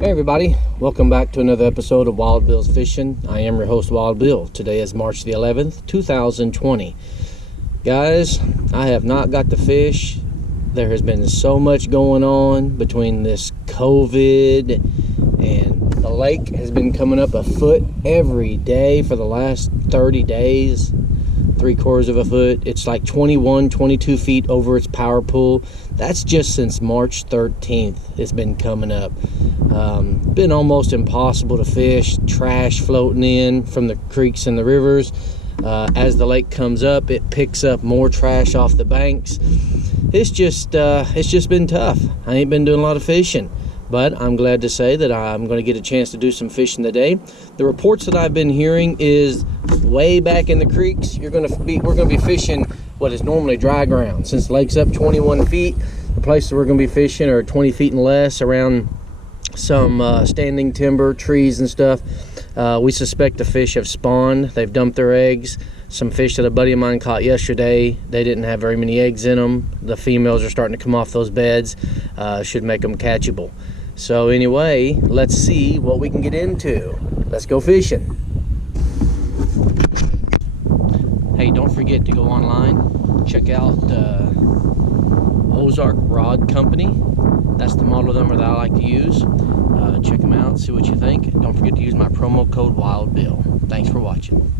Hey everybody, welcome back to another episode of Wild Bill's Fishing. I am your host, Wild Bill. Today is March the 11th, 2020. Guys, I have not got to fish. There has been so much going on between this COVID and the lake has been coming up a foot every day for the last 30 days. 3/4 of a foot. It's like 21, 22 feet over its power pool. That's just since March 13th. It's been coming up. Been almost impossible to fish. Trash floating in from the creeks and the rivers. As the lake comes up, it picks up more trash off the banks. It's just been tough. I ain't been doing a lot of fishing, but I'm glad to say that I'm going to get a chance to do some fishing today. The reports that I've been hearing is way back in the creeks, we're going to be fishing what is normally dry ground. Since the lake's up 21 feet, the places we're going to be fishing are 20 feet and less, around some standing timber, trees and stuff. We suspect the fish have spawned. They've dumped their eggs. Some fish that a buddy of mine caught yesterday, they didn't have very many eggs in them. The females are starting to come off those beds. Should make them catchable. So anyway, let's see what we can get into. Let's go fishing. Hey, don't forget to go online, check out Ozark Rod Company. That's the model number that I like to use. Check them out, see what you think. Don't forget to use my promo code WILDBILL. Thanks for watching.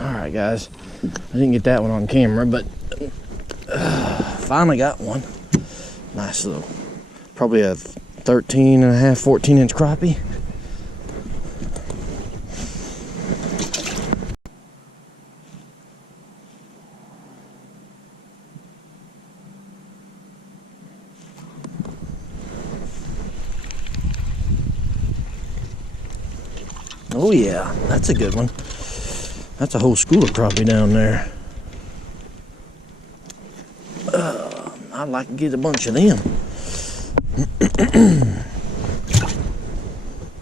Alright guys, I didn't get that one on camera, but finally got one. Nice little, probably a 13 and a half, 14 inch crappie. Oh yeah, that's a good one. That's a whole school of crappie down there. I'd like to get a bunch of them.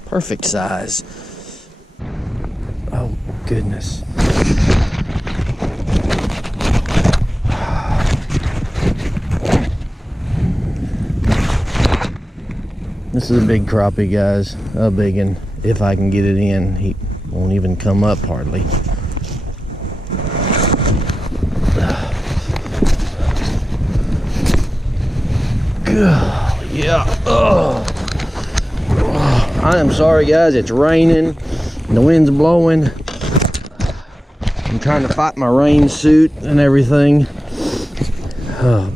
Perfect size. Oh goodness. This is a big crappie, guys. A big one. If I can get it in, he won't even come up hardly. Yeah. Oh. I am sorry guys, it's raining and the wind's blowing. I'm trying to fight my rain suit and everything.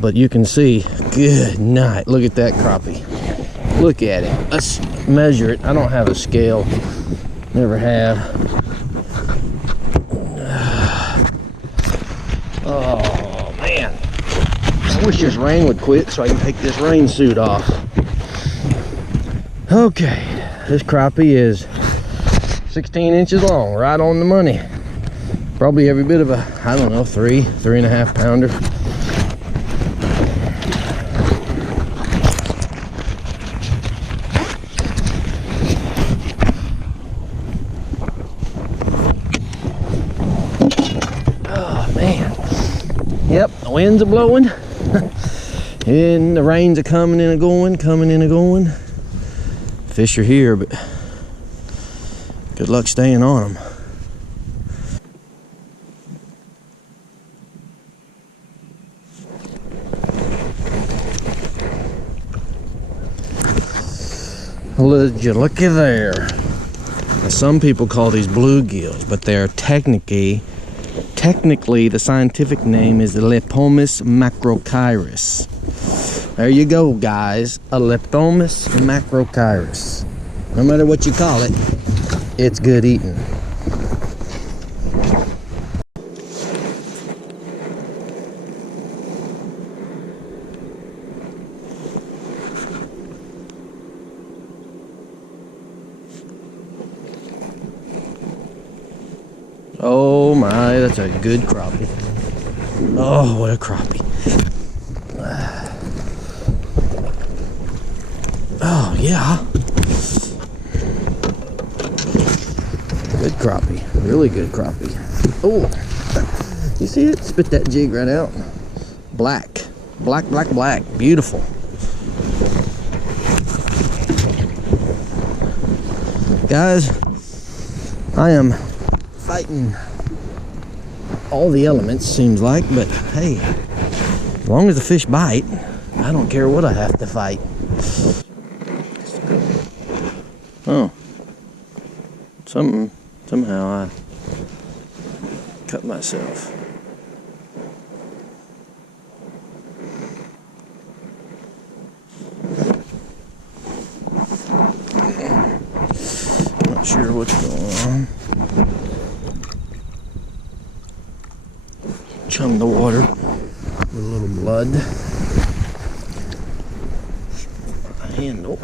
But you can see, good night. Look at that crappie. Look at it. Let's measure it. I don't have a scale. Never have. Oh man. I wish this rain would quit so I can take this rain suit off. Okay, this crappie is 16 inches long, right on the money. Probably every bit of a, I don't know, 3.5 pounder. Oh man. Yep, the winds are blowing. And the rains are coming and going. Fish are here, but good luck staying on them. Would you looky there. Now, some people call these bluegills, but they're technically the scientific name is Leptomis macrochirus. There you go, guys. A Leptomis macrochirus. No matter what you call it, it's good eating. Oh my, that's a good crappie. Oh, what a crappie. yeah. Good crappie. Really good crappie. Oh, you see it? Spit that jig right out. Black. Black, black, black. Beautiful. Guys, I am fighting all the elements, seems like, but hey, as long as the fish bite, I don't care what I have to fight. Oh, somehow I cut myself. Not sure what's going on. Chum the water with a little blood. Handle.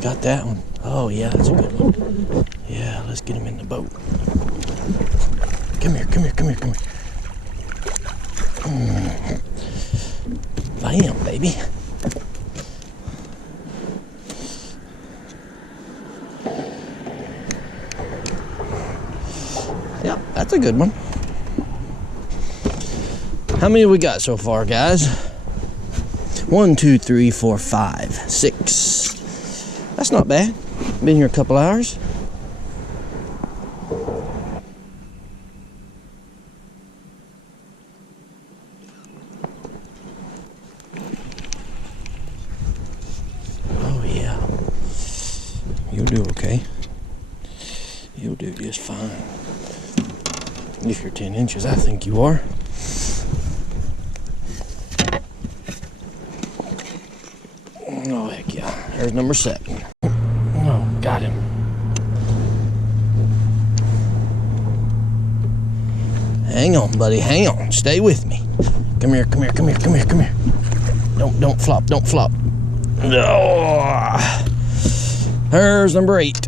Got that one. Oh yeah, that's a good one. Yeah, let's get him in the boat. Come here, come here, come here, come here. Bam, baby. Yeah, that's a good one. How many we got so far, guys? 1, 2, 3, 4, 5, 6. That's not bad. Been here a couple hours. Oh yeah. You'll do okay. You'll do just fine. If you're 10 inches, I think you are. Oh heck yeah. There's number 7. Oh, got him. Hang on, buddy. Hang on. Stay with me. Come here, come here, come here, come here, come here. Don't flop, don't flop. Oh, there's number 8.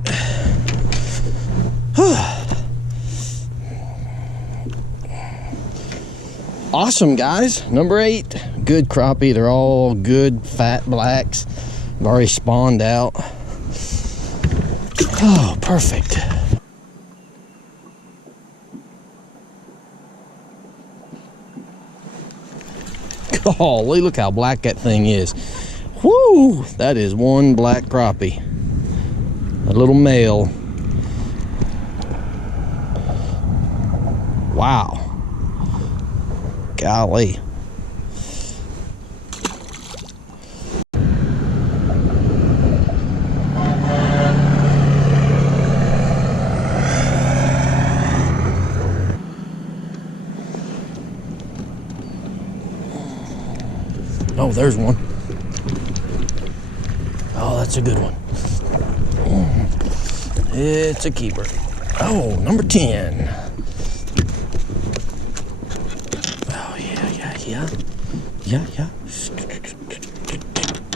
Awesome, guys. Number 8. Good crappie. They're all good fat blacks. They've already spawned out. Oh, perfect. Golly, look how black that thing is. Whoo! That is one black crappie. A little male. Wow. Golly. Oh, there's one. Oh, that's a good one. It's a keeper. Oh, number 10. Oh, yeah. Yeah.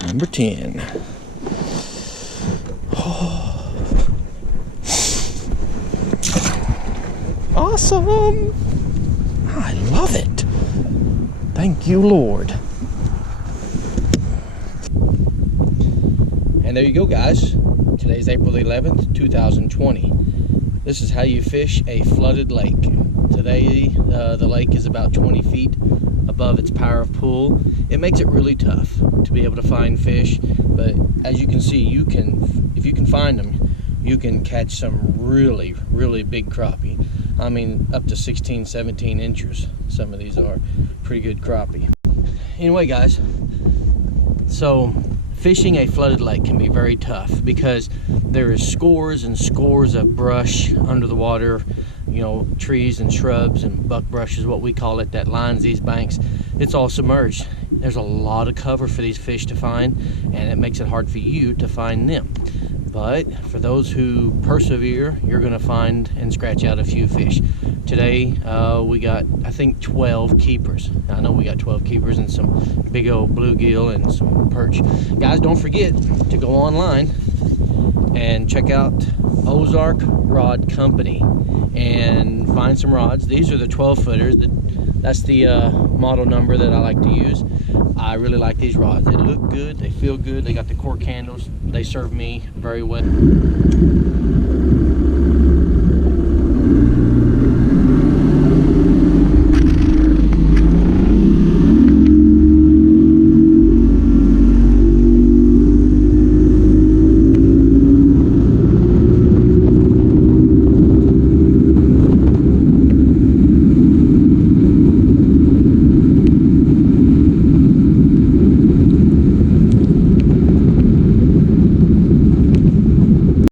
Number 10. Oh. Awesome. I love it. Thank you, Lord. And there you go, guys. Today's April 11th, 2020. This is how you fish a flooded lake. Today, the lake is about 20 feet above its power of pool. It makes it really tough to be able to find fish, but as you can see, if you can find them, you can catch some really, really big crappie. I mean, up to 16, 17 inches. Some of these are pretty good crappie. Anyway, guys, so fishing a flooded lake can be very tough because there is scores and scores of brush under the water, you know, trees and shrubs and buckbrush is what we call it, that lines these banks. It's all submerged. There's a lot of cover for these fish to find, and it makes it hard for you to find them. But for those who persevere, you're going to find and scratch out a few fish. Today we got, I think, 12 keepers. I know we got 12 keepers and some big old bluegill and some perch. Guys, don't forget to go online and check out Ozark Rod Company and find some rods. These are the 12 footers. That's the model number that I like to use. I really like these rods. They look good, they feel good, they got the cork handles. They serve me very well.